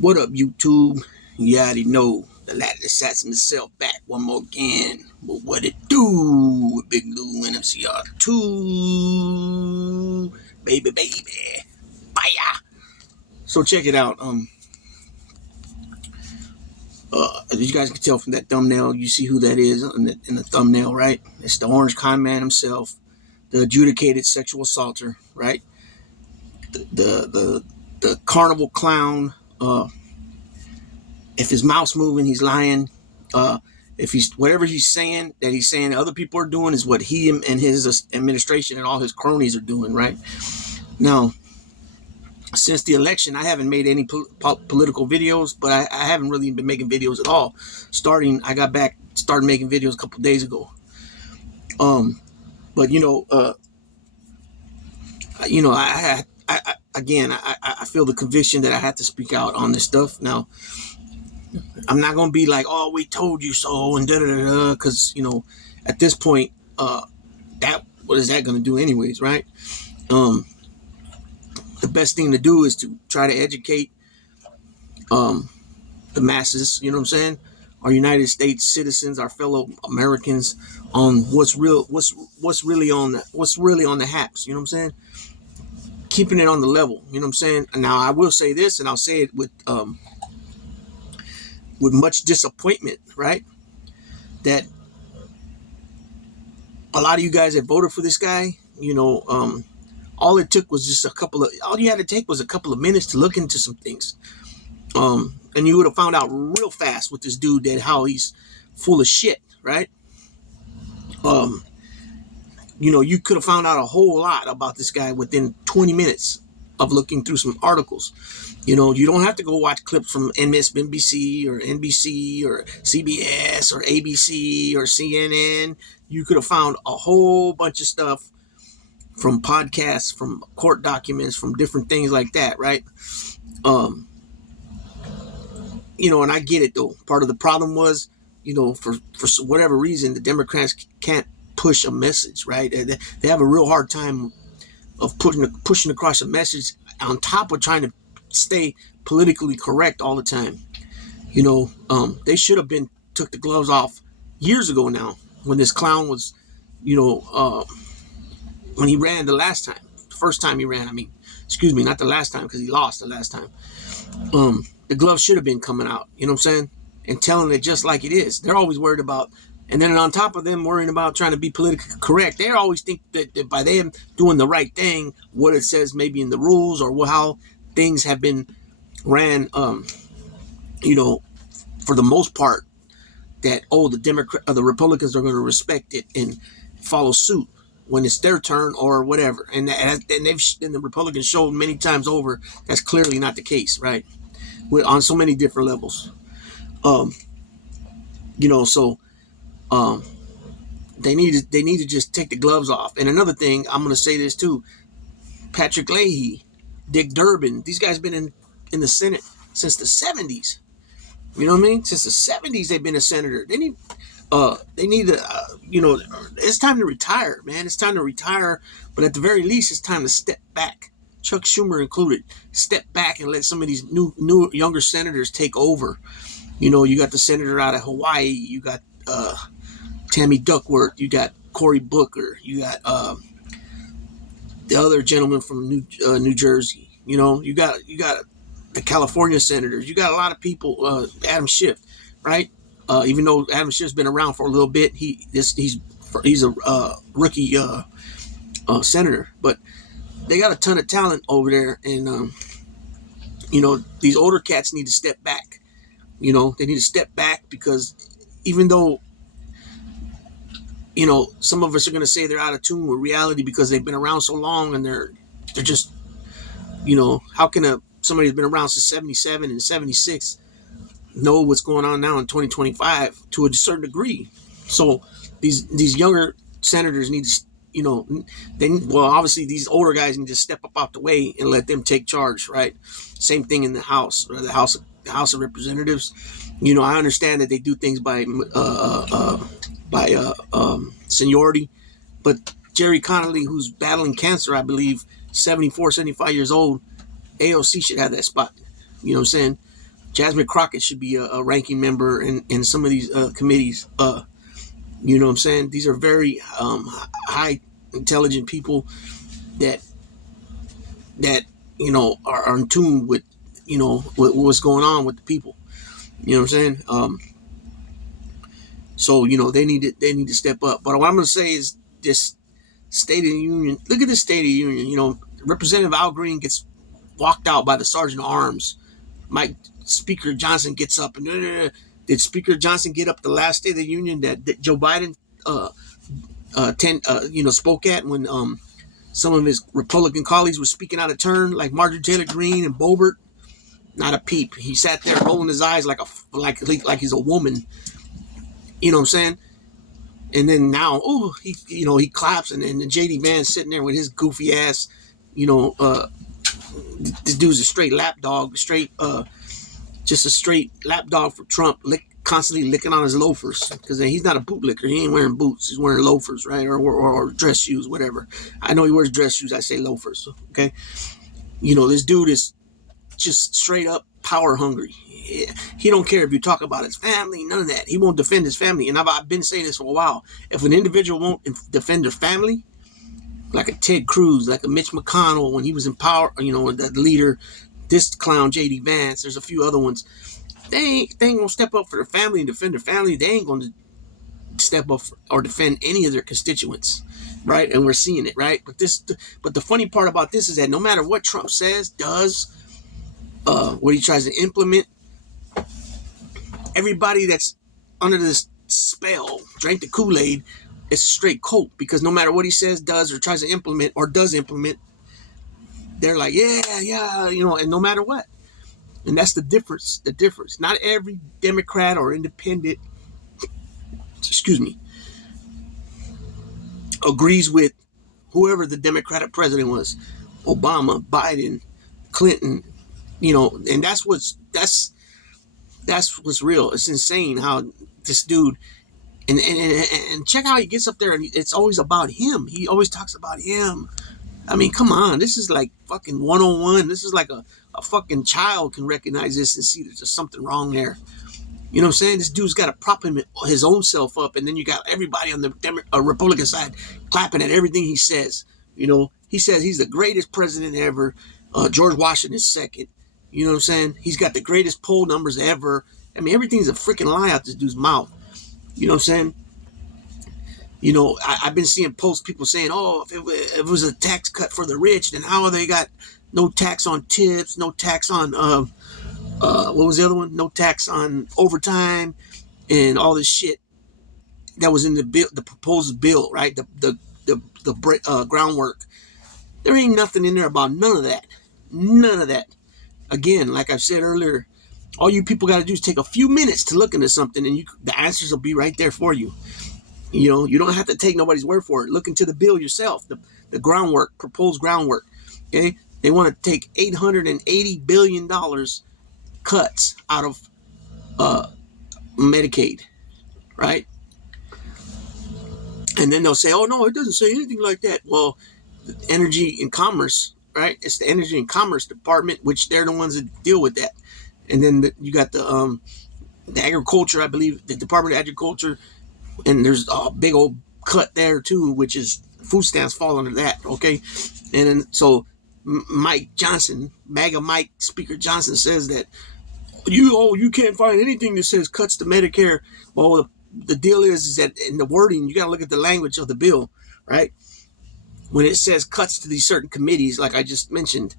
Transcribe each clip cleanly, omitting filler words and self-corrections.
What up, YouTube? You already know the Latin assassin himself back one more again. But what it do with Big Lou and MCR2? Baby. Fire. So check it out. As you guys can tell from that thumbnail, you see who that is in the thumbnail, right? It's the Orange Con Man himself, the adjudicated sexual assaulter, right? The carnival clown. If his mouth's moving, he's lying. If he's whatever he's saying other people are doing is what he and his administration and all his cronies are doing, right? Now, since the election, I haven't made any political videos, but I haven't really been making videos at all. Started making videos a couple of days ago. But I feel the conviction that I have to speak out on this stuff. Now, I'm not gonna be like, oh, we told you so, and da-da-da-da, because at this point, what is that gonna do anyways, right? The best thing to do is to try to educate the masses, you know what I'm saying? Our United States citizens, our fellow Americans, on what's really on the haps, you know what I'm saying? Keeping it on the level, you know what I'm saying? Now, I will say this, and I'll say it with much disappointment, right? That a lot of you guys that voted for this guy, all it took was just all you had to take was a couple of minutes to look into some things. And you would have found out real fast with this dude that how he's full of shit, right? You could have found out a whole lot about this guy within 20 minutes of looking through some articles. You don't have to go watch clips from MSNBC or NBC or CBS or ABC or CNN. You could have found a whole bunch of stuff from podcasts, from court documents, from different things like that, right? And I get it though. Part of the problem was, for whatever reason, the Democrats can't push a message, right? They have a real hard time of pushing across a message on top of trying to stay politically correct all the time. They should have took the gloves off years ago now when this clown was, when he ran the first time he ran, not the last time because he lost the last time. The gloves should have been coming out, you know what I'm saying? And telling it just like it is. They're always worried about, and then on top of them worrying about trying to be politically correct, they always think that by them doing the right thing, what it says maybe in the rules or how things have been ran, for the most part, that the Republicans are going to respect it and follow suit when it's their turn or whatever. And the Republicans showed many times over that's clearly not the case, right? On so many different levels. They need to just take the gloves off. And another thing, I'm going to say this too. Patrick Leahy, Dick Durbin, these guys been in the Senate since the 70s. You know what I mean? Since the 70s, they've been a senator. They need to, it's time to retire, man. It's time to retire. But at the very least, it's time to step back. Chuck Schumer included. Step back and let some of these new younger senators take over. You got the senator out of Hawaii. You got Tammy Duckworth. You got Cory Booker. You got the other gentleman from New Jersey. You got the California senators. You got a lot of people. Adam Schiff, right? Even though Adam Schiff's been around for a little bit, he's a rookie senator, but they got a ton of talent over there, and these older cats need to step back. They need to step back because even though some of us are going to say they're out of tune with reality because they've been around so long, and they're just how can somebody who's been around since 77 and 76 know what's going on now in 2025 to a certain degree? So these younger senators need to, obviously these older guys need to step up out the way and let them take charge, right? Same thing in the House, or the House of Representatives. I understand that they do things by seniority, but Jerry Connolly, who's battling cancer, I believe, 74, 75 years old, AOC should have that spot. You know what I'm saying? Jasmine Crockett should be a ranking member in some of these committees. You know what I'm saying? These are very high intelligent people that that are in tune with with what's going on with the people. You know what I'm saying? So they need to step up. But what I'm going to say is this State of the Union. Look at the State of the Union. Representative Al Green gets walked out by the Sergeant at Arms. Mike Speaker Johnson gets up and did Speaker Johnson get up the last State of the Union that Joe Biden spoke at when some of his Republican colleagues were speaking out of turn, like Marjorie Taylor Greene and Boebert? Not a peep. He sat there rolling his eyes like he's a woman. You know what I'm saying? And then now, he claps, and then JD Vance sitting there with his goofy ass. This dude's a straight lapdog, just a straight lapdog for Trump, constantly licking on his loafers, because he's not a bootlicker. He ain't wearing boots. He's wearing loafers, right, or dress shoes, whatever. I know he wears dress shoes. I say loafers. Okay, this dude is just straight up power hungry. He don't care if you talk about his family, none of that. He won't defend his family. And I've been saying this for a while. If an individual won't defend their family, like a Ted Cruz, like a Mitch McConnell when he was in power, that leader, this clown JD Vance, there's a few other ones. They ain't gonna step up for their family and defend their family. They ain't gonna step up or defend any of their constituents, right? And we're seeing it, right? But the funny part about this is that no matter what Trump says, does, what he tries to implement, everybody that's under this spell, drank the Kool-Aid, it's a straight cult, because no matter what he says, does, or tries to implement, or does implement, they're like, yeah, and no matter what. And that's the difference. Not every Democrat or independent, agrees with whoever the Democratic president was. Obama, Biden, Clinton, and that's what's real. It's insane how this dude, and check how he gets up there, and it's always about him. He always talks about him. I mean, come on. This is like fucking 101. This is like a fucking child can recognize this and see there's something wrong there. You know what I'm saying? This dude's got to prop his own self up, and then you got everybody on the Republican side clapping at everything he says. He says he's the greatest president ever. George Washington is second. You know what I'm saying? He's got the greatest poll numbers ever. I mean, everything's a freaking lie out this dude's mouth. You know what I'm saying? I've been seeing posts, people saying, oh, if it was a tax cut for the rich, then how they got no tax on tips, no tax on, what was the other one? No tax on overtime and all this shit that was in the bill, the proposed bill, right? The groundwork. There ain't nothing in there about none of that. None of that. Again, like I've said earlier, all you people got to do is take a few minutes to look into something, and the answers will be right there for you. You don't have to take nobody's word for it. Look into the bill yourself, the groundwork, proposed groundwork. Okay, they want to take $880 billion cuts out of Medicaid, right? And then they'll say, oh, no, it doesn't say anything like that. Well, Energy and Commerce, right? It's the Energy and Commerce Department, which they're the ones that deal with that. And then you got the Agriculture, I believe, the Department of Agriculture. And there's a big old cut there, too, which is food stamps fall under that, okay? And then so Mike Johnson, MAGA Mike, Speaker Johnson says that, you can't find anything that says cuts to Medicare. Well, the deal is that in the wording, you got to look at the language of the bill, right? When it says cuts to these certain committees, like I just mentioned,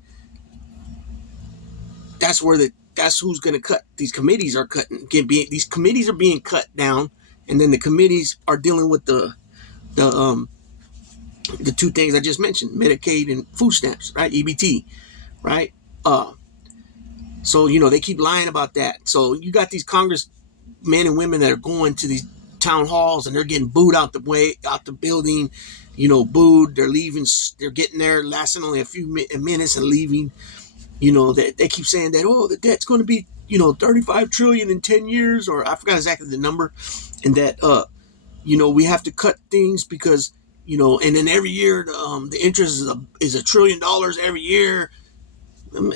that's who's going to cut. These committees are cutting. These committees are being cut down. And then the committees are dealing with the two things I just mentioned, Medicaid and food stamps, right? EBT, right? So, they keep lying about that. So you got these Congress men and women that are going to these town halls, and they're getting booed out the building, booed. They're leaving. They're getting there, lasting only a few minutes and leaving. They keep saying that, the debt's going to be, 35 trillion in 10 years, or I forgot exactly the number. And that, we have to cut things because, and then every year, the interest is $1 trillion every year.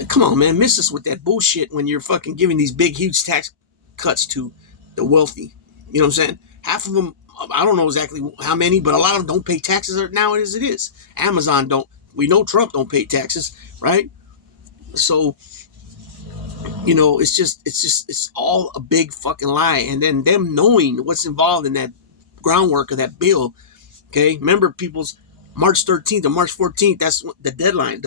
Come on, man, miss us with that bullshit when you're fucking giving these big, huge tax cuts to the wealthy. You know what I'm saying? Half of them, I don't know exactly how many, but a lot of them don't pay taxes now as it is. Amazon don't. We know Trump don't pay taxes, right? So, it's all a big fucking lie. And then them knowing what's involved in that groundwork of that bill. Okay, remember people's March 13th or March 14th. That's the deadline.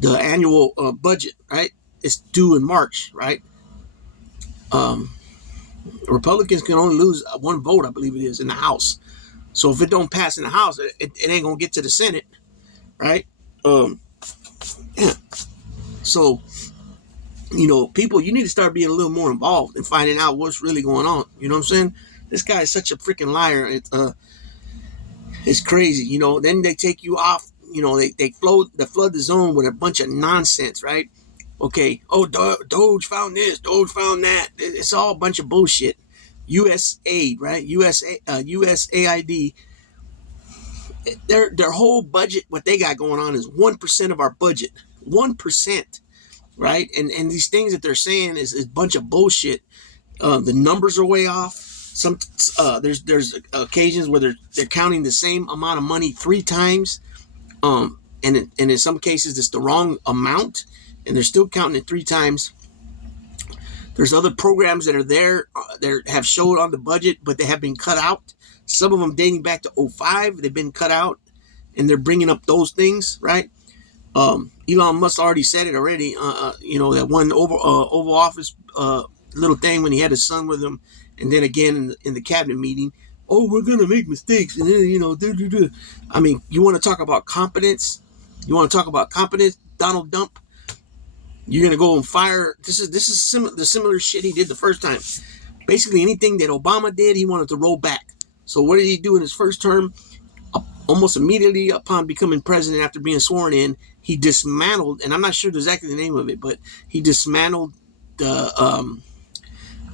The annual budget, right? It's due in March, right? Um, Republicans can only lose one vote, I believe it is, in the House. So if it don't pass in the House, it ain't gonna get to the Senate, right? Um, yeah. So people, you need to start being a little more involved and finding out what's really going on. You know what I'm saying? This guy is such a freaking liar. It's crazy. Then they take you off. They flood the zone with a bunch of nonsense, right? Okay. Oh, Doge found this. Doge found that. It's all a bunch of bullshit. USAID, right? USAID. Their whole budget, what they got going on is 1% of our budget. 1%, right? And these things that they're saying is a bunch of bullshit. The numbers are way off. There's occasions where they're counting the same amount of money 3 times. And in some cases it's the wrong amount, and they're still counting it 3 times. There's other programs that are there that have showed on the budget, but they have been cut out. Some of them dating back to 2005, they've been cut out, and they're bringing up those things, right? Elon Musk already said it already. That one Oval Office little thing when he had his son with him, and then again in the cabinet meeting. Oh, we're gonna make mistakes, and then I mean, you want to talk about competence? You want to talk about competence, Donald Dump? You're gonna go and fire? This is the similar shit he did the first time. Basically, anything that Obama did, he wanted to roll back. So what did he do in his first term? Almost immediately upon becoming president, after being sworn in, he dismantled, and I'm not sure exactly the name of it, but he dismantled the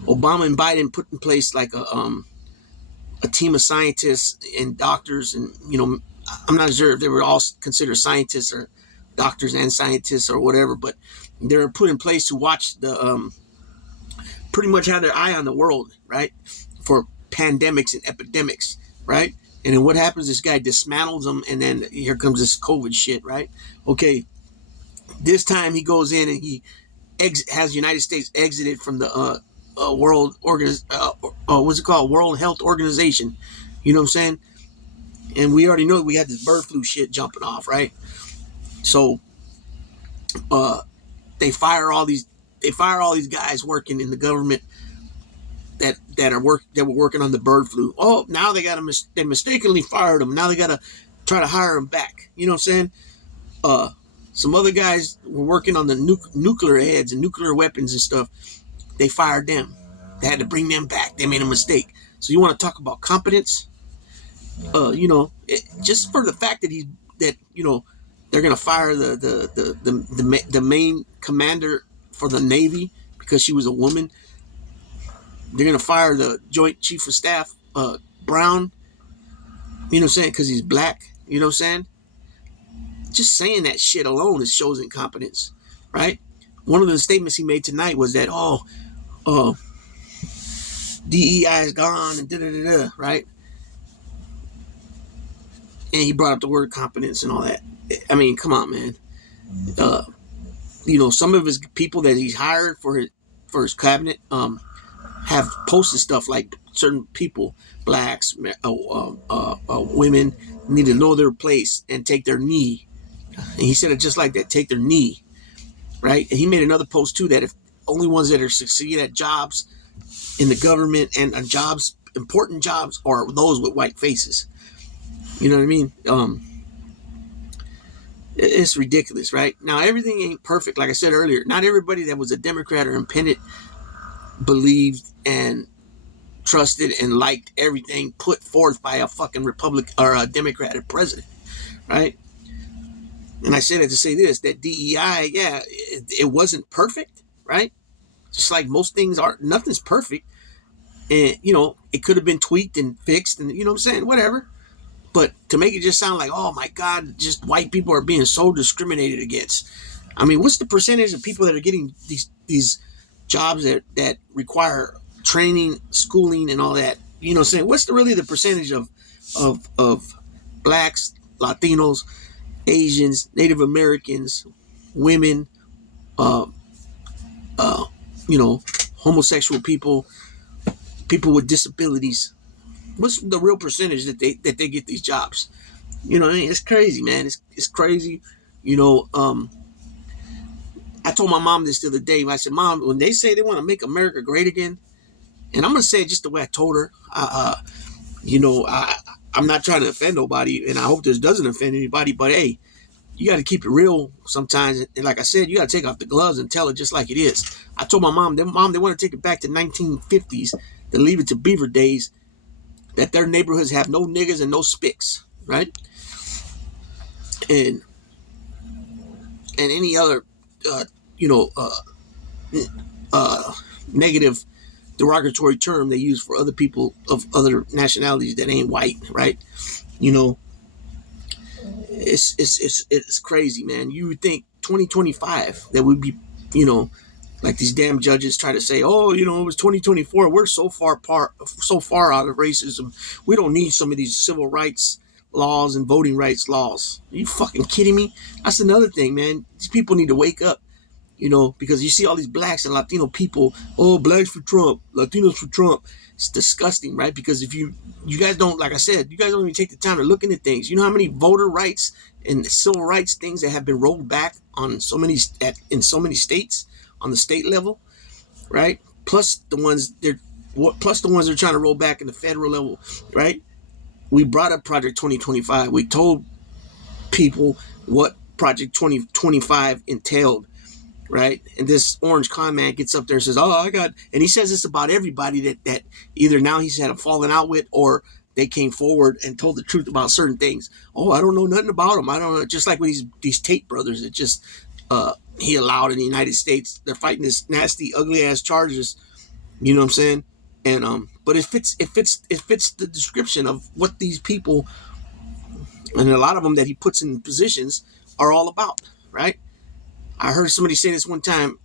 Obama and Biden put in place like a team of scientists and doctors, and I'm not sure if they were all considered scientists or doctors and scientists or whatever, but they were put in place to watch the pretty much have their eye on the world, right, for pandemics and epidemics, right? And then what happens? This guy dismantles them, and then here comes this COVID shit, right? Okay, this time he goes in and he has the United States exited from the World Health Organization. You know what I'm saying? And we already know we had this bird flu shit jumping off, right? So they fire all these guys working in the government that were working on the bird flu. Oh, now they mistakenly fired them. Now they got to try to hire them back. You know what I'm saying? Some other guys were working on the nuclear heads and nuclear weapons and stuff. They fired them. They had to bring them back. They made a mistake. So you want to talk about competence? Just for the fact that they're gonna fire the main commander for the Navy because she was a woman. They're gonna fire the Joint Chief of Staff Brown. You know what I'm saying? Because he's black. You know what I'm saying? Just saying that shit alone shows incompetence, right? One of the statements he made tonight was that DEI is gone and da-da-da-da, right? And he brought up the word competence and all that. I mean, come on, man. Some of his people that he's hired for his cabinet have posted stuff like certain people, blacks, women, need to know their place and take their knee. And he said it just like that, take their knee, right? And he made another post too that if only ones that are succeed at jobs in the government and jobs, important jobs, are those with white faces. You know what I mean? It's ridiculous, right? Now, everything ain't perfect. Like I said earlier, not everybody that was a Democrat or independent believed and trusted and liked everything put forth by a fucking Republican or a Democratic president, right? And I say that to say this, that DEI, yeah, it wasn't perfect, right? Just like most things are, nothing's perfect. And, it could have been tweaked and fixed and, you know what I'm saying? Whatever. But to make it just sound like, oh my God, just white people are being so discriminated against. I mean, what's the percentage of people that are getting these jobs that require training, schooling, and all that? You know, saying what's really the percentage of blacks, Latinos, Asians, Native Americans, women, uh, you know, homosexual people, people with disabilities? What's the real percentage that they get these jobs? You know, I mean, it's crazy, man. It's crazy. You know, I told my mom this the other day. I said, Mom, when they say they want to make America great again, and I'm gonna say it just the way I told her. You know, I'm not trying to offend nobody, and I hope this doesn't offend anybody. But hey, you got to keep it real sometimes. And like I said, you got to take off the gloves and tell it just like it is. I told my mom, they want to take it back to 1950s, to leave it to Beaver days, that their neighborhoods have no niggas and no spics, right? And any other, you know, negative derogatory term they use for other people of other nationalities that ain't white, right? You know, it's crazy, man. You would think 2025 that would be, you know, like these damn judges try to say, oh, you know, it was 2024. We're so far out of racism. We don't need some of these civil rights laws and voting rights laws. Are you fucking kidding me? That's another thing, man. These people need to wake up. You know, because you see all these blacks and Latino people, oh, blacks for Trump, Latinos for Trump. It's disgusting, right? Because if you guys don't, like I said, you guys don't even take the time to look into things. You know how many voter rights and civil rights things that have been rolled back on in so many states on the state level, right? Plus the ones they're trying to roll back in the federal level, right? We brought up Project 2025. We told people what Project 2025 entailed, right? And this orange con man gets up there and says, oh, and he says this about everybody that either now he's had a falling out with, or they came forward and told the truth about certain things. Oh, I don't know nothing about them. I don't know. Just like with these Tate brothers that just he allowed in the United States. They're fighting this nasty, ugly ass charges. You know what I'm saying? And but it fits the description of what these people, and a lot of them that he puts in positions, are all about, right? I heard somebody say this one time,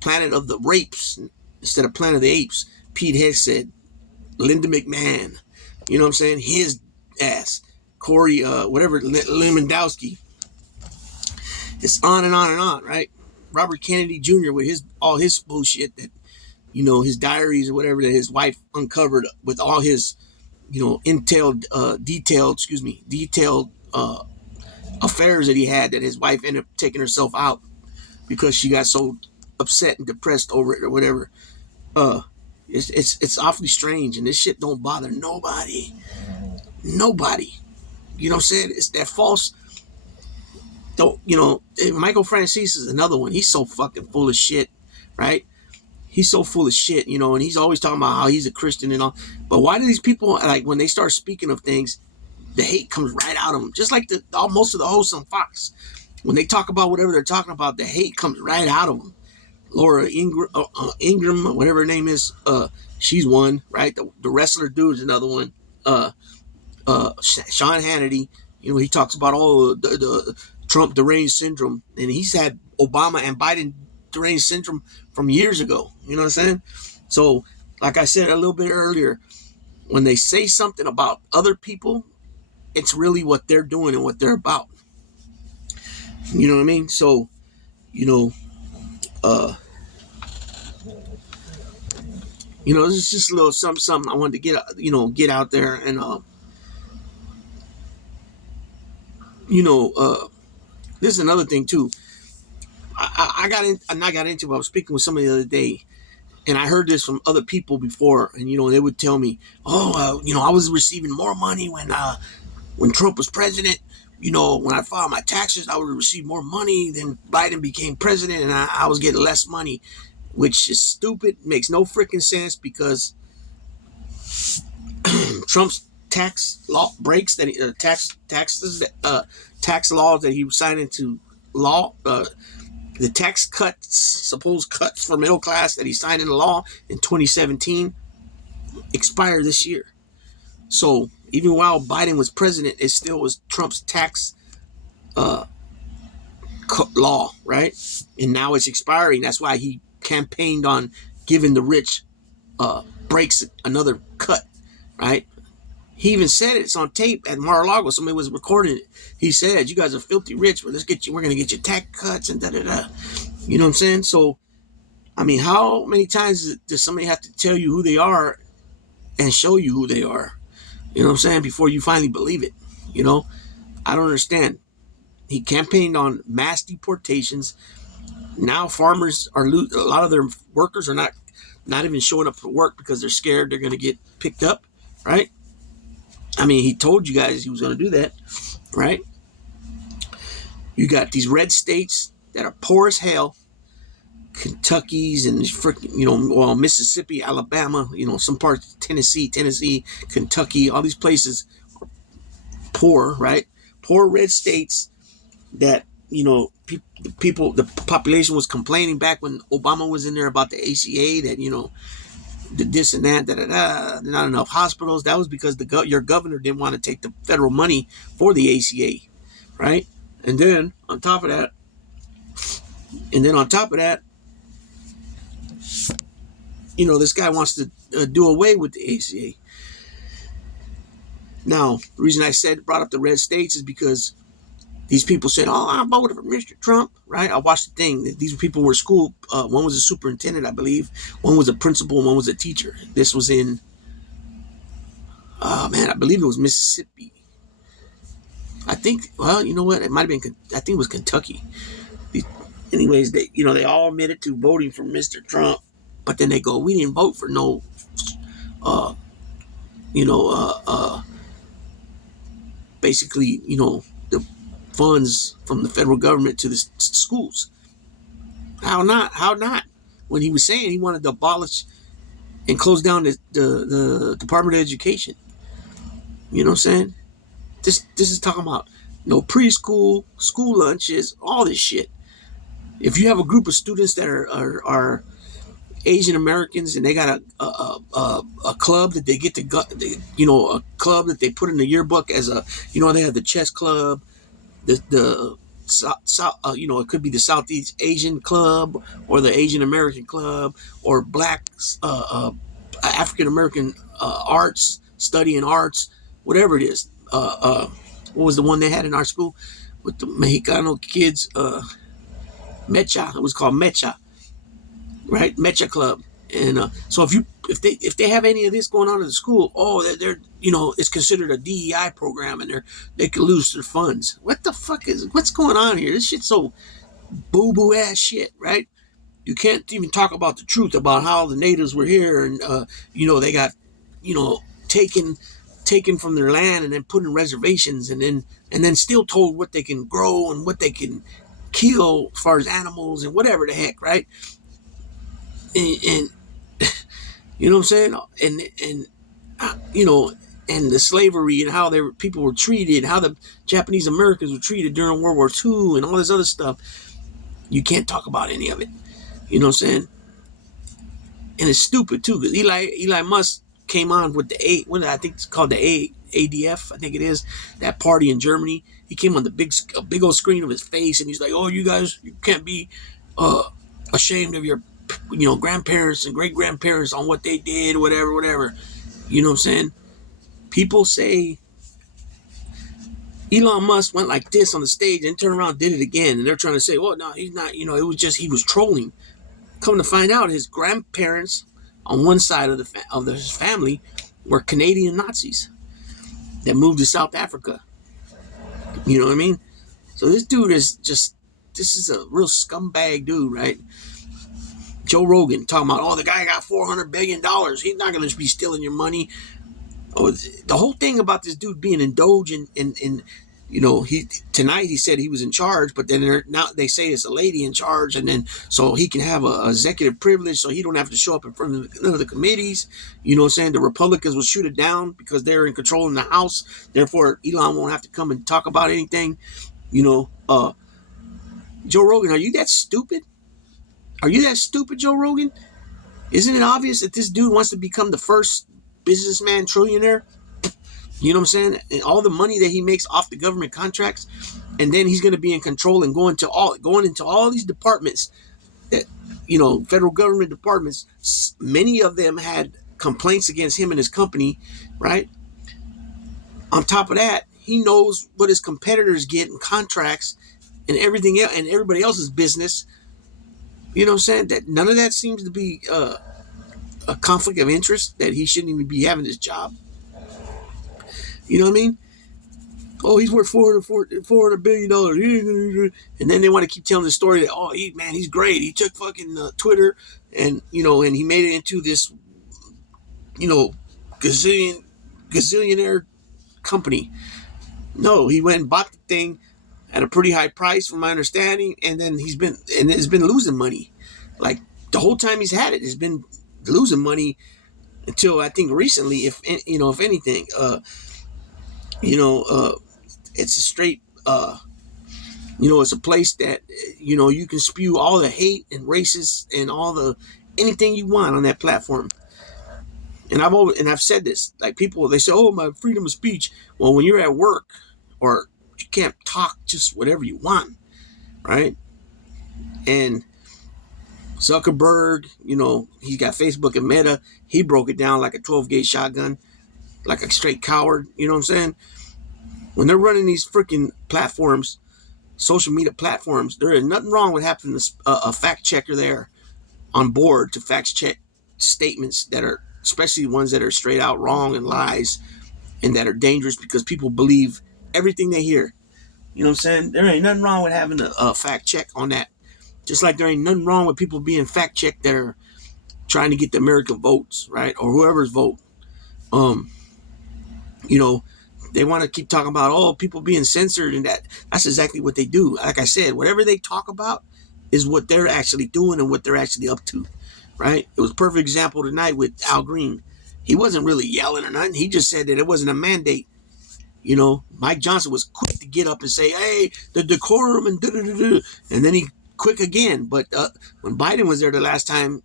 Planet of the Rapes instead of Planet of the Apes. Pete Hicks said, Linda McMahon, you know what I'm saying? His ass. Corey, whatever, Lemondowski. It's on and on and on, right? Robert Kennedy Jr. with all his bullshit that, you know, his diaries or whatever that his wife uncovered with all his, you know, detailed affairs that he had, that his wife ended up taking herself out because she got so upset and depressed over it or whatever. It's awfully strange, and this shit don't bother nobody. Nobody. You know what I'm saying? It's that false. Don't, you know, Michael Francis is another one. He's so fucking full of shit, right? He's so full of shit, you know, and he's always talking about how he's a Christian and all. But why do these people, like, when they start speaking of things, the hate comes right out of them? Just like most of the hosts on Fox. When they talk about whatever they're talking about, the hate comes right out of them. Laura Ingraham, whatever her name is, she's one, right? The wrestler dude is another one. Sean Hannity, you know, he talks about all the Trump deranged syndrome, and he's had Obama and Biden deranged syndrome from years ago. You know what I'm saying? So, like I said a little bit earlier, when they say something about other people, it's really what they're doing and what they're about. You know what I mean? So, you know, this is just a little something I wanted to get out there, and this is another thing too. I got into it. I was speaking with somebody the other day, and I heard this from other people before, and they would tell me, I was receiving more money when Trump was president. When I filed my taxes, I would receive more money. Then Biden became president, and I was getting less money, which is stupid. Makes no freaking sense, because Trump's tax law breaks that tax laws that he signed into law. The tax supposed cuts for middle class that he signed into law in 2017 expire this year. So Even while Biden was president, it still was Trump's tax law, right? And now it's expiring. That's why he campaigned on giving the rich breaks, another cut, right? He even said it. It's on tape at Mar-a-Lago. Somebody was recording it. He said, "You guys are filthy rich, but we're gonna get you tax cuts and da da da." You know what I'm saying? So, I mean, how many times does somebody have to tell you who they are and show you who they are? You know what I'm saying? Before you finally believe it. You know, I don't understand. He campaigned on mass deportations. Now farmers are a lot of their workers are not even showing up for work because they're scared they're going to get picked up, right? I mean, he told you guys he was going to do that, right? You got these red states that are poor as hell, Kentucky's and freaking, well, Mississippi, Alabama, some parts of Tennessee, Kentucky, all these places are poor, right? Poor red states that, the population was complaining back when Obama was in there about the ACA that, this and that, not enough hospitals. That was because your governor didn't want to take the federal money for the ACA, right? And then on top of that, this guy wants to do away with the ACA. Now, the reason I brought up the red states is because these people said, "Oh, I voted for Mr. Trump," right? I watched the thing. These people were school. One was a superintendent, I believe. One was a principal, and one was a teacher. This was in, I believe it was Mississippi. I think, well, you know what? It might have been, I think it was Kentucky. Anyways, they all admitted to voting for Mr. Trump, but then they go, "We didn't vote for no, basically, the funds from the federal government to the schools." How not? How not? When he was saying he wanted to abolish and close down the Department of Education. You know what I'm saying? This is talking about no preschool, school lunches, all this shit. If you have a group of students that are Asian Americans and they got a club that they get to go, a club that they put in the yearbook as they have the chess club, the it could be the Southeast Asian Club or the Asian American Club or Black African American arts, studying arts, whatever it is. What was the one they had in our school with the Mexicano kids? Mecha. It was called Mecha, right? Mecha Club. And so if they have any of this going on in the school, they're it's considered a DEI program, and they could lose their funds. What the fuck what's going on here? This shit's so boo boo ass shit, right? You can't even talk about the truth about how the natives were here, and they got taken from their land and then put in reservations, and then still told what they can grow and what they can kill as far as animals and whatever the heck, right? And you know what I'm saying? And the slavery and how people were treated, how the Japanese Americans were treated during World War II and all this other stuff. You can't talk about any of it. You know what I'm saying? And it's stupid too, because Eli Musk came on with I think it's called the ADF, I think it is, that party in Germany. He came on a big old screen of his face, and he's like, "Oh, you guys, you can't be ashamed of your grandparents and great grandparents on what they did, whatever. You know what I'm saying? People say Elon Musk went like this on the stage and turned around and did it again, and they're trying to say, "Well, no, he's not." It was just he was trolling. Come to find out, his grandparents on one side of his family were Canadian Nazis that moved to South Africa. You know what I mean? So this dude is a real scumbag dude, right? Joe Rogan talking about, the guy got $400 billion. He's not going to be stealing your money. The whole thing about this dude being in Doge and tonight he said he was in charge, but then now they say it's a lady in charge, and then so he can have a executive privilege, so he don't have to show up in front of none of the committees. You know what I'm saying? The Republicans will shoot it down because they're in control in the House. Therefore, Elon won't have to come and talk about anything. Joe Rogan, are you that stupid? Are you that stupid, Joe Rogan? Isn't it obvious that this dude wants to become the first businessman trillionaire? You know what I'm saying? And all the money that he makes off the government contracts, and then he's going to be in control and going into all these departments that, federal government departments. Many of them had complaints against him and his company, right? On top of that, he knows what his competitors get in contracts and everything else and everybody else's business. You know what I'm saying? That none of that seems to be a conflict of interest, that he shouldn't even be having this job. You know what I mean? Oh, he's worth $400 billion. And then they want to keep telling the story that, oh, he's great. He took fucking Twitter and he made it into this, gazillionaire company. No, he went and bought the thing at a pretty high price, from my understanding, and then it's been losing money. Like the whole time he's had it, it's been losing money until I think recently, if anything, it's a straight, it's a place that, you can spew all the hate and racist and anything you want on that platform. And I've said this, like people, they say, oh, my freedom of speech. Well, when you're at work, or you can't talk just whatever you want, right? And Zuckerberg, he's got Facebook and Meta. He broke it down like a 12-gauge shotgun, like a straight coward. You know what I'm saying? When they're running these freaking platforms, social media platforms, there is nothing wrong with having a fact checker there on board to fact check statements that are, especially ones that are straight out wrong and lies, and that are dangerous because people believe everything they hear. You know what I'm saying? There ain't nothing wrong with having a fact check on that. Just like there ain't nothing wrong with people being fact checked that are trying to get the American votes, right? Or whoever's vote. They want to keep talking about, people being censored, and that's exactly what they do. Like I said, whatever they talk about is what they're actually doing and what they're actually up to, right? It was a perfect example tonight with Al Green. He wasn't really yelling or nothing. He just said that it wasn't a mandate. Mike Johnson was quick to get up and say, hey, the decorum and da-da-da-da. And then he quick again. But when Biden was there the last time,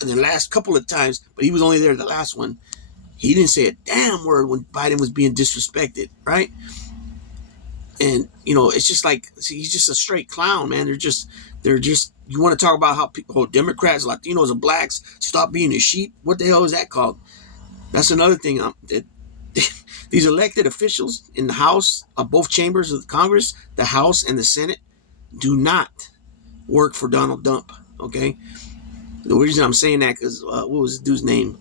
and the last couple of times, but he was only there the last one, he didn't say a damn word when Biden was being disrespected, right? And, it's just like, he's just a straight clown, man. They're just, you want to talk about how people, Democrats, Latinos, and blacks stop being a sheep? What the hell is that called? That's another thing. These elected officials in the House, of both chambers of Congress, the House and the Senate, do not work for Donald Trump, okay? The reason I'm saying that, because, what was the dude's name?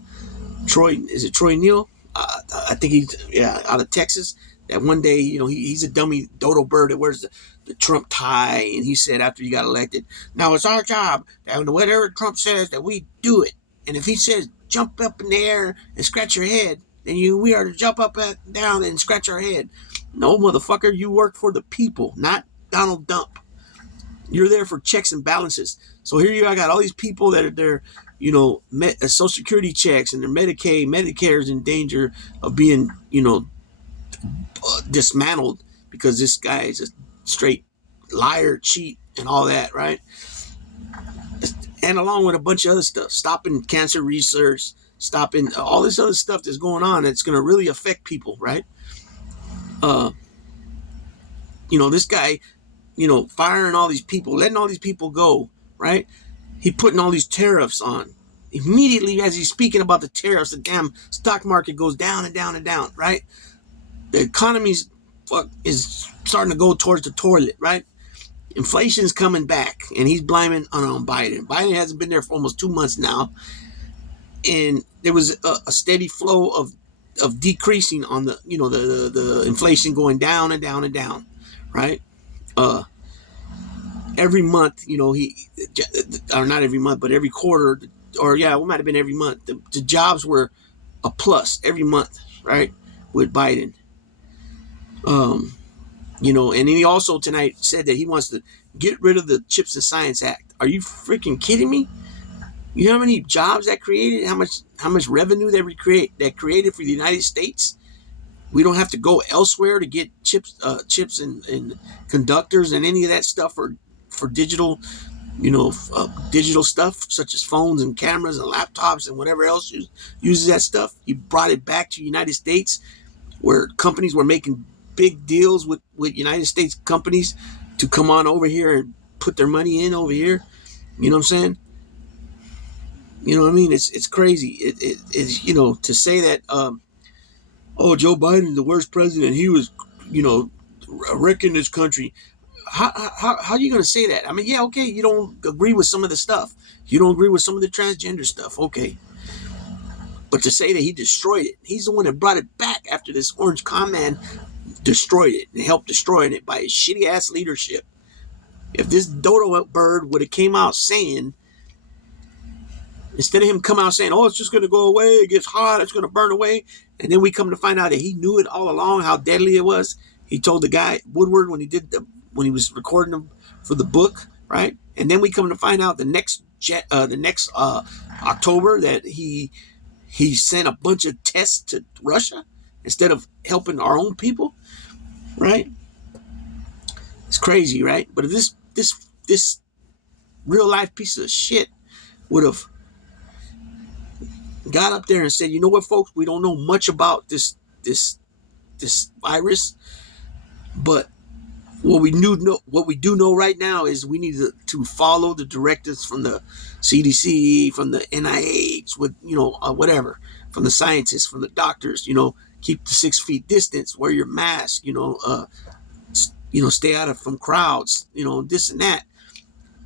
Is it Troy Neal? I think he's out of Texas. That one day, he's a dummy dodo bird that wears the Trump tie, and he said after he got elected, now it's our job that whatever Trump says that we do it, and if he says jump up in the air and scratch your head, then we are to jump up and down and scratch our head. No, motherfucker, you work for the people, not Donald Trump. You're there for checks and balances. So here I got all these people that are there, Social Security checks and their Medicare is in danger of being, dismantled because this guy is a straight liar, cheat, and all that, right? And along with a bunch of other stuff, stopping cancer research, stopping all this other stuff that's going on that's going to really affect people, right? This guy, firing all these people, letting all these people go, right? He putting all these tariffs on. Immediately as he's speaking about the tariffs, the damn stock market goes down and down and down, right? The economy is starting to go towards the toilet, right? Inflation's coming back, and he's blaming on Biden. Biden hasn't been there for almost 2 months now, and there was a steady flow of decreasing on the inflation going down and down and down, right? Every month, or not every month, but every quarter, it might have been every month. The jobs were a plus every month, right? With Biden. And he also tonight said that he wants to get rid of the Chips and Science Act. Are you freaking kidding me? You know how many jobs that created? How much revenue that created for the United States? We don't have to go elsewhere to get chips and conductors and any of that stuff for digital, digital stuff such as phones and cameras and laptops and whatever else uses that stuff. He brought it back to the United States. where companies were making big deals with United States companies to come on over here and put their money in over here. You know what I'm saying? You know what I mean? It's crazy. It's, you know, to say that, oh, Joe Biden, the worst president, he was, you know, wrecking this country. How are you going to say that? I mean, yeah, okay, you don't agree with some of the stuff. You don't agree with some of the transgender stuff. Okay. But to say that he destroyed it, he's the one that brought it back after this Orange Command destroyed it and helped destroying it by his shitty ass leadership. If this dodo bird would have came out saying, instead of him come out saying, oh, it's just going to go away, it gets hot, it's going to burn away, and then we come to find out that he knew it all along, how deadly it was. He told the guy Woodward when he was recording them for the book, right? And then we come to find out the next October that he sent a bunch of tests to Russia instead of helping our own people, right? It's crazy, right? But if this real life piece of shit would have got up there and said, you know what, folks, we don't know much about this virus, but what we do know right now is we need to follow the directives from the CDC, from the NIH, with, you know, whatever, from the scientists, from the doctors, you know, keep the 6 feet distance, wear your mask, you know, stay out of from crowds, you know, this and that.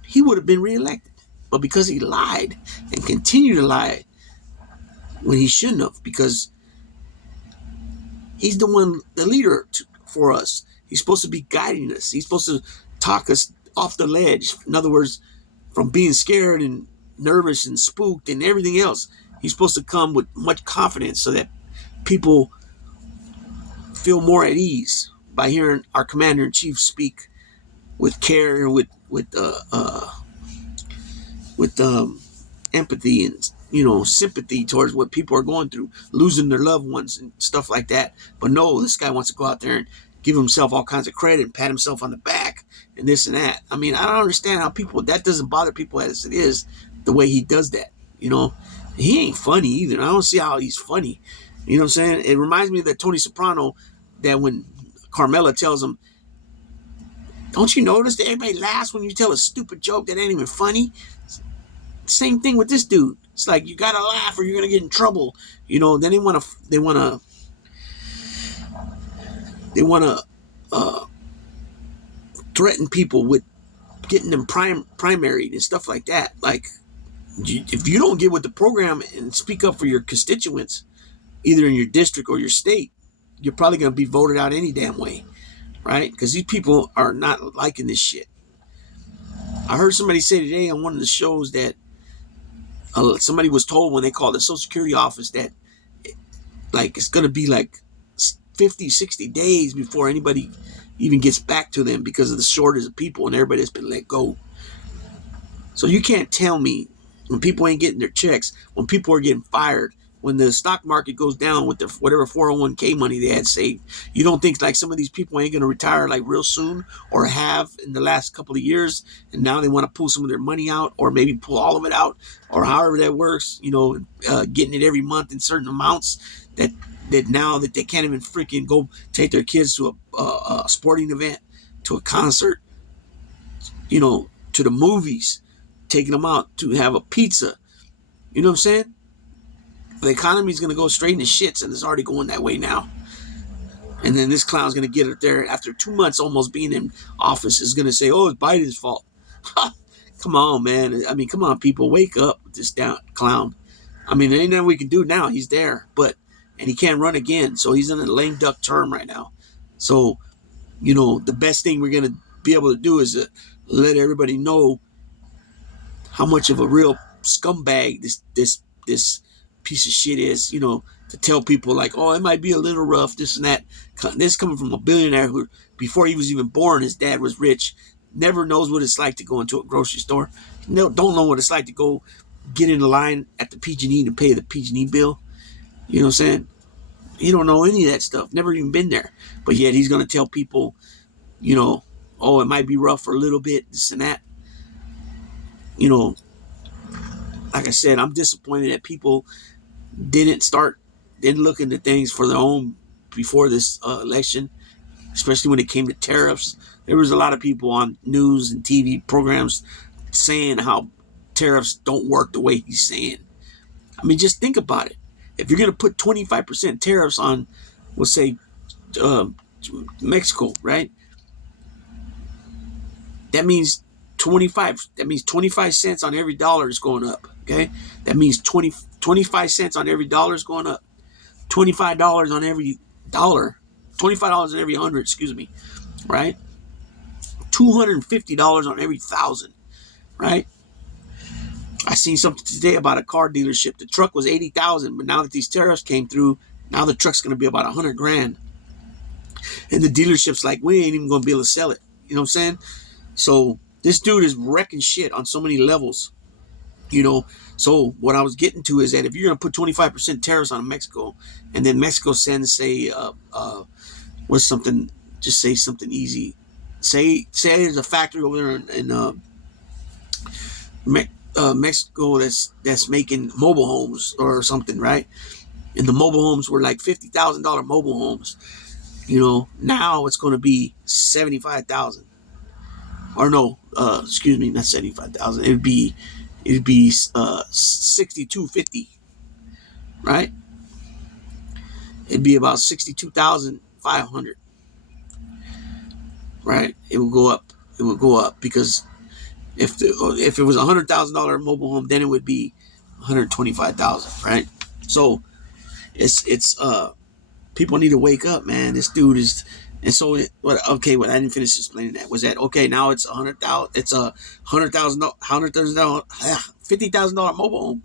He would have been reelected, but because he lied and continued to lie when he shouldn't have, because he's the leader for us. He's supposed to be guiding us. He's supposed to talk us off the ledge. In other words, from being scared and nervous and spooked and everything else, he's supposed to come with much confidence so that people feel more at ease by hearing our commander-in-chief speak with care and with empathy and, you know, sympathy towards what people are going through, losing their loved ones and stuff like that. But no, this guy wants to go out there and give himself all kinds of credit and pat himself on the back and this and that. I mean, I don't understand how that doesn't bother people as it is, the way he does that. You know, he ain't funny either. I don't see how he's funny. You know what I'm saying? It reminds me of that Tony Soprano, that when Carmela tells him, don't you notice that everybody laughs when you tell a stupid joke that ain't even funny? Same thing with this dude. It's like, you gotta laugh or you're gonna get in trouble. You know, then they wanna threaten people with getting them primaried and stuff like that. Like, if you don't get with the program and speak up for your constituents, either in your district or your state, you're probably gonna be voted out any damn way, right? Because these people are not liking this shit. I heard somebody say today on one of the shows that somebody was told when they called the Social Security office that, like, it's going to be like 50, 60 days before anybody even gets back to them because of the shortage of people and everybody that's been let go. So you can't tell me when people ain't getting their checks, when people are getting fired, when the stock market goes down with their whatever 401k money they had saved, you don't think like some of these people ain't going to retire like real soon, or have in the last couple of years, and now they want to pull some of their money out, or maybe pull all of it out, or however that works, you know, getting it every month in certain amounts that now that they can't even freaking go take their kids to a sporting event, to a concert, you know, to the movies, taking them out to have a pizza. You know what I'm saying? The economy is going to go straight into shits, and it's already going that way now. And then this clown's going to get it there after 2 months almost being in office, is going to say, oh, it's Biden's fault. Come on, man. I mean, come on, people. Wake up with this clown. I mean, there ain't nothing we can do now. He's there, and he can't run again. So he's in a lame duck term right now. So, you know, the best thing we're going to be able to do is let everybody know how much of a real scumbag this piece of shit is, you know, to tell people like, oh, it might be a little rough, this and that. This coming from a billionaire who, before he was even born, his dad was rich, never knows what it's like to go into a grocery store, don't know what it's like to go get in the line at the PG&E to pay the PG&E bill. You know what I'm saying? He don't know any of that stuff, never even been there. But yet he's going to tell people, you know, oh, it might be rough for a little bit, this and that. You know, like I said, I'm disappointed that people didn't look into things for their own before this election, especially when it came to tariffs. There was a lot of people on news and TV programs saying how tariffs don't work the way he's saying. I mean, just think about it. If you're going to put 25% tariffs on, let's say, uh, Mexico, right? That means 25 cents on every dollar is going up. Okay, that means 25 cents on every dollar is going up. $25 on every dollar. $25 on every 100. Excuse me, right? $250 on every 1,000. Right? I seen something today about a car dealership. The truck was 80,000, but now that these tariffs came through, now the truck's going to be about 100 grand. And the dealership's like, we ain't even going to be able to sell it. You know what I'm saying? So this dude is wrecking shit on so many levels. You know, so what I was getting to is that if you're going to put 25% tariffs on Mexico, and then Mexico sends, say, what's something, just say something easy. Say there's a factory over there in Mexico that's making mobile homes or something, right? And the mobile homes were like $50,000 mobile homes. You know, now it's going to be 75,000. Or no, excuse me, not 75,000. It'd be 6,250, right? It'd be about 62,500, right? It will go up. It will go up because if it was $100,000 mobile home, then it would be 125,000, right? So it's people need to wake up, man. This dude is, and so what I didn't finish explaining that was that okay. Now it's $50,000 mobile home.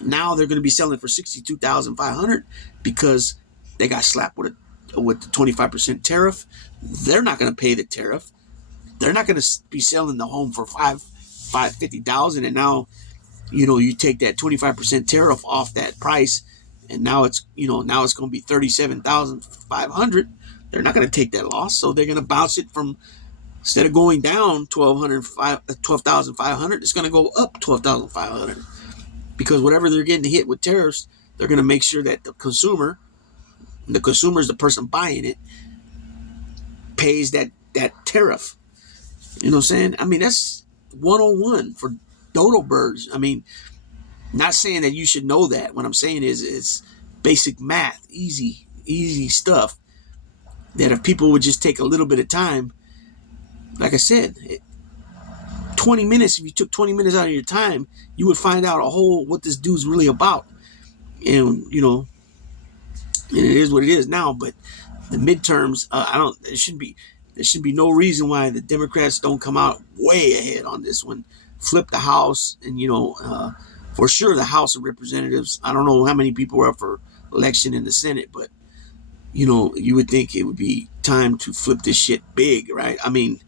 Now they're going to be selling for 62,500 because they got slapped with the 25% tariff. They're not going to pay the tariff. They're not going to be selling the home for $50,000, and now, you know, you take that 25% tariff off that price, and now it's going to be 37,500. They're not going to take that loss, so they're going to bounce it from, instead of going down 12,500, it's going to go up 12,500 because whatever they're getting hit with tariffs, they're going to make sure that the consumer is the person buying it, pays that tariff. You know what I'm saying? I mean, that's 101 for dodo birds. I mean, not saying that you should know that. What I'm saying is it's basic math, easy stuff that if people would just take a little bit of time, like I said, 20 minutes, if you took 20 minutes out of your time, you would find out what this dude's really about. And, you know, and it is what it is now, but the midterms, there should be no reason why the Democrats don't come out way ahead on this one, flip the House, and, you know, for sure the House of Representatives. I don't know how many people were up for election in the Senate, but, you know, you would think it would be time to flip this shit big, right? I mean,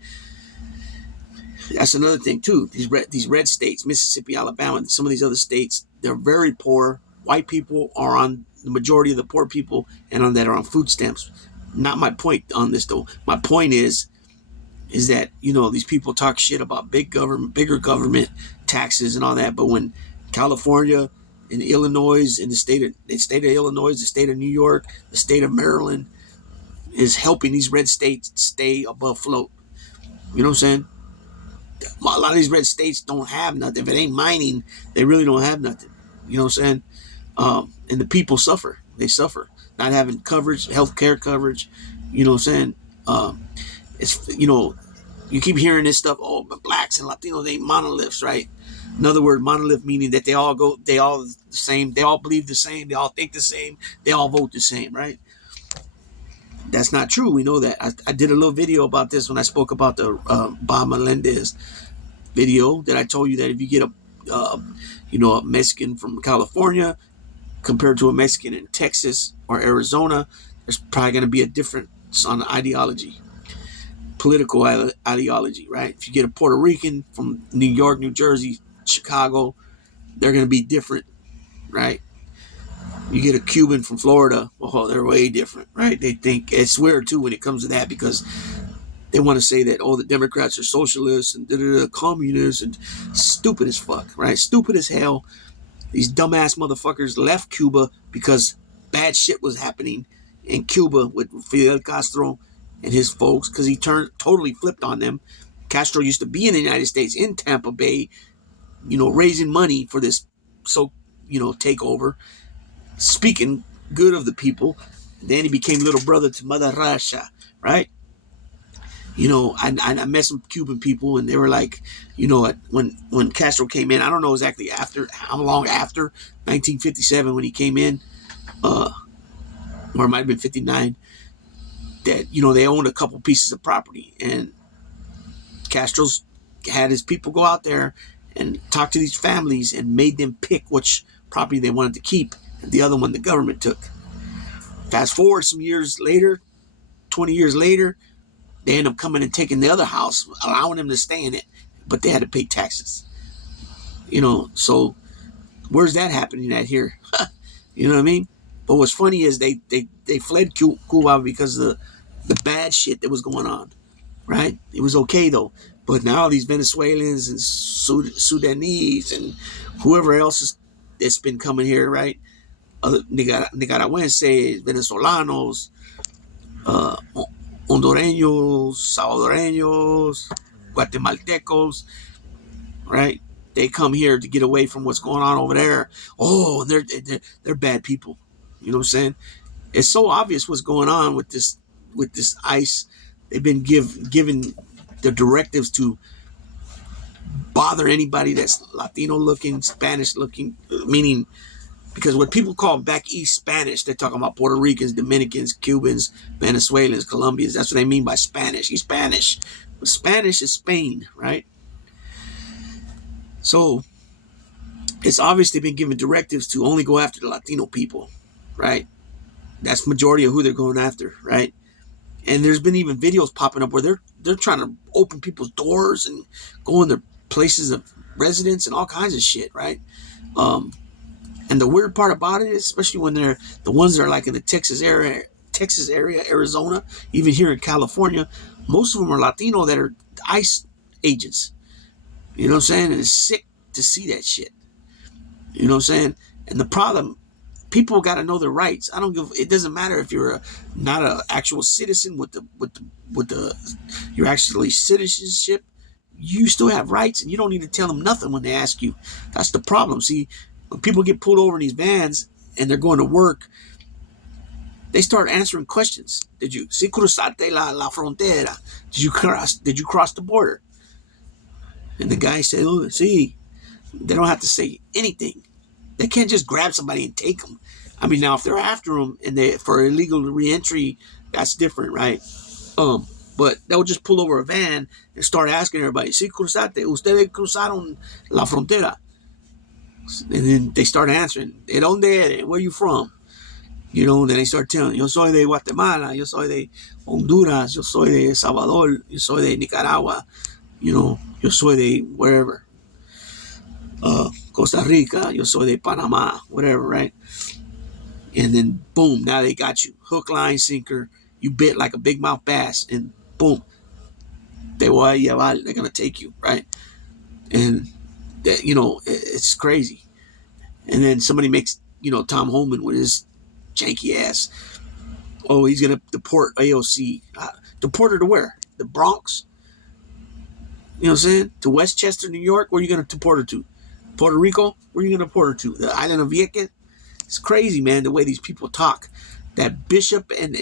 that's another thing too. These red states, Mississippi, Alabama, some of these other states, they're very poor. White people are on the majority of the poor people, and on that are on food stamps. Not my point on this though. My point is that, you know, these people talk shit about bigger government, taxes and all that, but when California and Illinois and the state of Illinois, the state of New York, the state of Maryland is helping these red states stay above float. You know what I'm saying? A lot of these red states don't have nothing. If it ain't mining, they really don't have nothing. You know what I'm saying? And the people suffer. They suffer not having coverage, healthcare coverage. You know what I'm saying? It's, you know, you keep hearing this stuff. Oh, but blacks and Latinos ain't monoliths, right? In other words, monolith meaning that they all the same. They all believe the same. They all think the same. They all vote the same, right? That's not true. We know that. I did a little video about this when I spoke about the Bob Melendez video that I told you that if you get a Mexican from California compared to a Mexican in Texas or Arizona, there's probably going to be a difference on ideology, political ideology, right? If you get a Puerto Rican from New York, New Jersey, Chicago, they're going to be different, right? You get a Cuban from Florida, oh, they're way different, right? They think, it's weird too when it comes to that because they want to say that, oh, the Democrats are socialists and communists and stupid as fuck, right? Stupid as hell. These dumbass motherfuckers left Cuba because bad shit was happening in Cuba with Fidel Castro and his folks, because he totally flipped on them. Castro used to be in the United States in Tampa Bay, raising money for this takeover, speaking good of the people. Then he became little brother to Mother Russia, right? I met some Cuban people, and they were like, when Castro came in, I don't know exactly how long after 1957 when he came in, or it might have been 59, that, they owned a couple pieces of property, and Castro's had his people go out there and talk to these families and made them pick which property they wanted to keep, and the other one the government took. Fast forward some years later, 20 years later, they end up coming and taking the other house, allowing them to stay in it, but they had to pay taxes. So where's that happening at here? You know what I mean? But what's funny is they fled Cuba because of the bad shit that was going on, right? It was okay though, but now these Venezuelans and Sudanese and whoever else that's been coming here, right? Other Nicaragüenses, Venezolanos, uh, Hondureños, Salvadoreños, Guatemaltecos, right? They come here to get away from what's going on over there. Oh, they're bad people. You know what I'm saying? It's so obvious what's going on with this ICE. They've been given the directives to bother anybody that's Latino looking, Spanish looking, meaning, because what people call back east Spanish, they're talking about Puerto Ricans, Dominicans, Cubans, Venezuelans, Colombians. That's what they mean by Spanish. He's Spanish. But Spanish is Spain, right? So it's obviously been given directives to only go after the Latino people, right? That's majority of who they're going after, right? And there's been even videos popping up where they're trying to open people's doors and go in their places of residence and all kinds of shit, right? And the weird part about it, especially when they're the ones that are like in the Texas area, Arizona, even here in California, most of them are Latino that are ICE agents. You know what I'm saying? And it's sick to see that shit. You know what I'm saying? And the problem, people got to know their rights. It doesn't matter if you're not an actual citizen with your actually citizenship. You still have rights, and you don't need to tell them nothing when they ask you. That's the problem. See, when people get pulled over in these vans and they're going to work, they start answering questions. Did you si cruzaste la frontera? Did you cross the border? And the guy said, "Oh, see." They don't have to say anything. They can't just grab somebody and take them. I mean, now if they're after them and for illegal reentry, that's different, right? But they'll just pull over a van and start asking everybody, "Si cruzaste? Ustedes cruzaron la frontera?" And then they start answering, "¿De dónde eres? Where are you from?" Then they start telling, "Yo soy de Guatemala, yo soy de Honduras, yo soy de El Salvador, yo soy de Nicaragua, yo soy de wherever. Costa Rica, yo soy de Panama," whatever, right? And then boom, now they got you. Hook, line, sinker. You bit like a big mouth bass, and boom, they're gonna take you, right? And that, it's crazy. And then somebody makes, Tom Holman with his janky ass. Oh, he's gonna deport AOC. Deport her to where? The Bronx? You know what I'm saying? To Westchester, New York? Where are you gonna deport her to? Puerto Rico? Where are you gonna deport her to? The island of Vieques? It's crazy, man, the way these people talk. That bishop in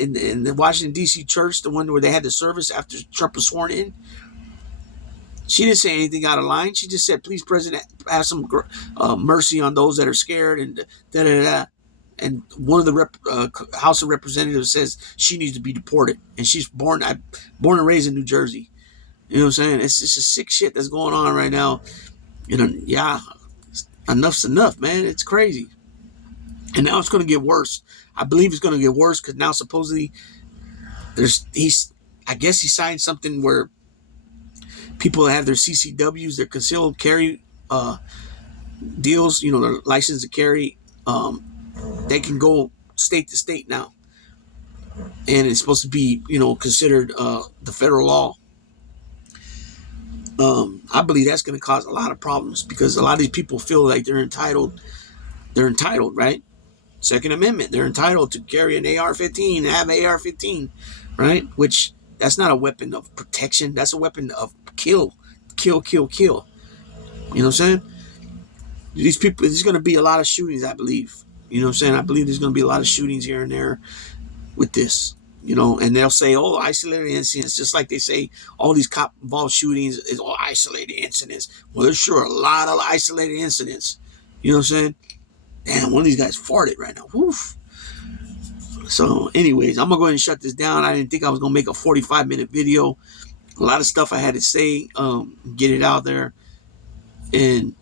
the Washington, D.C. church, the one where they had the service after Trump was sworn in, she didn't say anything out of line. She just said, "Please, President, have some mercy on those that are scared," and da-da-da-da. And one of the House of Representatives says she needs to be deported. And she's born and raised in New Jersey. You know what I'm saying? It's just a sick shit that's going on right now. Yeah, enough's enough, man. It's crazy. And now it's going to get worse. I believe it's going to get worse because now supposedly I guess he signed something where people that have their CCWs, their concealed carry deals, their license to carry, they can go state to state now. And it's supposed to be, considered the federal law. I believe that's going to cause a lot of problems because a lot of these people feel like they're entitled, right? Second Amendment. They're entitled to carry an AR-15 and have an AR-15, right? Which that's not a weapon of protection. That's a weapon of kill, kill, kill, kill. You know what I'm saying? These people, there's going to be a lot of shootings, I believe. You know what I'm saying? I believe there's going to be a lot of shootings here and there with this. You know, and they'll say, oh, isolated incidents, just like they say all these cop-involved shootings is all isolated incidents. Well, there's sure a lot of isolated incidents. You know what I'm saying? Damn, one of these guys farted right now. Woof. So, anyways, I'm going to go ahead and shut this down. I didn't think I was going to make a 45-minute video. A lot of stuff I had to say, get it out there. And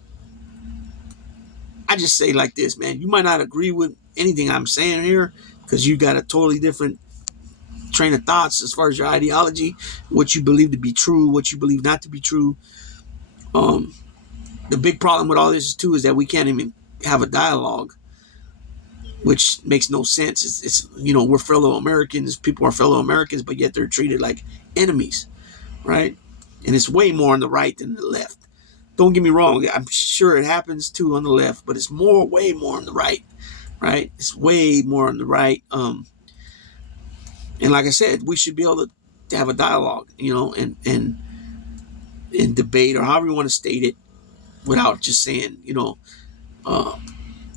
I just say like this, man. You might not agree with anything I'm saying here because you got a totally different train of thoughts as far as your ideology, what you believe to be true, what you believe not to be true. The big problem with all this too is that we can't even have a dialogue, which makes no sense. It's you know, we're fellow Americans, people are fellow Americans, but yet they're treated like enemies, right? And it's way more on the right than the left. Don't get me wrong, I'm sure it happens too on the left, but it's way more on the right, right? It's way more on the right. And like I said, we should be able to have a dialogue, you know, and debate, or however you want to state it, without just saying, you know,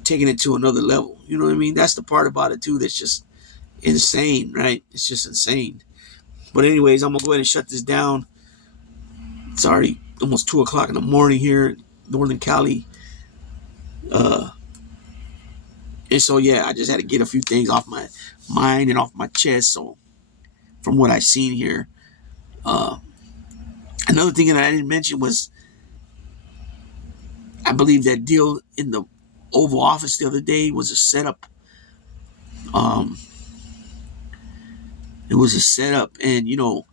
taking it to another level. You know what I mean? That's the part about it too that's just insane, right? It's just insane. But anyways, I'm gonna go ahead and shut this down. It's already almost 2 o'clock in the morning here in Northern Cali. And so, yeah, I just had to get a few things off my mind and off my chest. So, from what I've seen here, another thing that I didn't mention was, I believe that deal in the Oval Office the other day was a setup. It was a setup, and you know,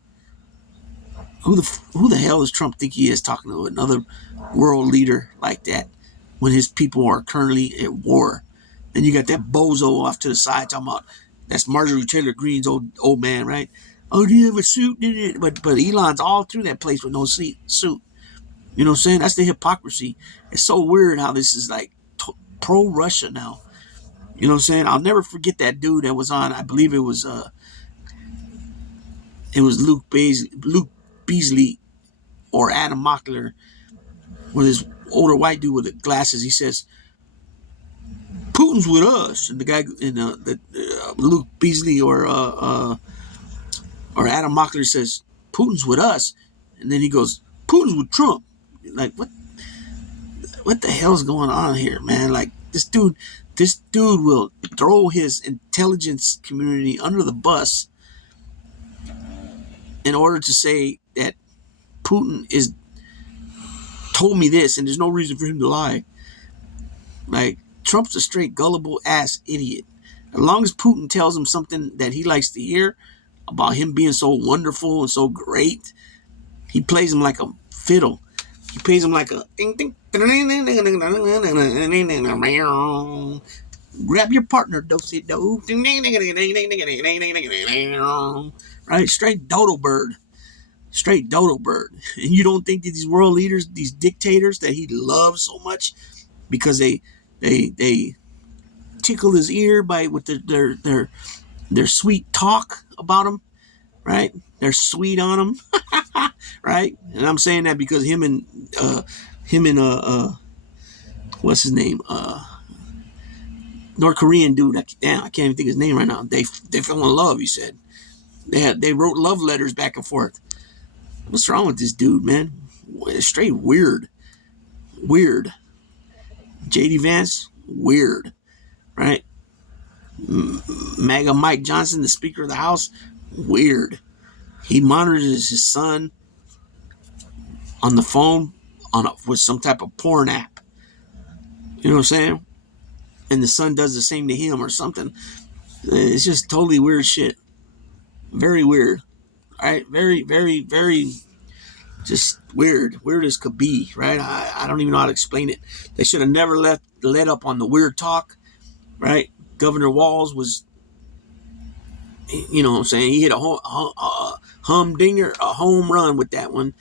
who the hell does Trump think he is, talking to another world leader like that when his people are currently at war? Then you got that bozo off to the side talking about, that's Marjorie Taylor Greene's old man, right? Oh, do you have a suit? But Elon's all through that place with no suit. You know what I'm saying? That's the hypocrisy. It's so weird how this is like pro-Russia now. You know what I'm saying? I'll never forget that dude that was on, I believe it was Luke Beasley or Adam Mockler, with this older white dude with the glasses. He says, Putin's with us, and the guy in Luke Beasley or Adam Mockler says, Putin's with us, and then he goes, Putin's with Trump. Like, what the hell's going on here, man? Like, this dude will throw his intelligence community under the bus in order to say that Putin told me this, and there's no reason for him to lie. Like, Trump's a straight gullible ass idiot. As long as Putin tells him something that he likes to hear about him being so wonderful and so great, he plays him like a fiddle. He plays him like a ding ding. Grab your partner, do-si-do. Right? Straight dodo bird. Straight dodo bird. And you don't think that these world leaders, these dictators that he loves so much, because they tickle his ear with their sweet talk about him, right? They're sweet on him, right? And I'm saying that because him and what's his name? North Korean dude. I can't even think his name right now. They fell in love. He said they wrote love letters back and forth. What's wrong with this dude, man? It's straight weird. J.D. Vance, weird, right? MAGA Mike Johnson, the Speaker of the House, weird. He monitors his son on the phone with some type of porn app. You know what I'm saying? And the son does the same to him or something. It's just totally weird shit. Very weird. All right? Very, very, very just weird. Weird as could be, right? I don't even know how to explain it. They should have never let up on the weird talk, right? Governor Walz was, you know what I'm saying, he hit a humdinger, a home run with that one.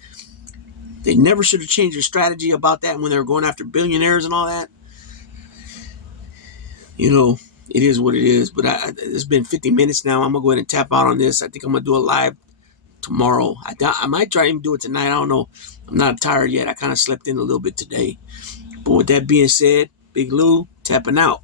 They never should have changed their strategy about that when they were going after billionaires and all that. You know, it is what it is. But it's been 50 minutes now. I'm gonna go ahead and tap out on this. I think I'm gonna do a live tomorrow. I might try and do it tonight. I don't know. I'm not tired yet. I kind of slept in a little bit today. But with that being said, Big Lou tapping out.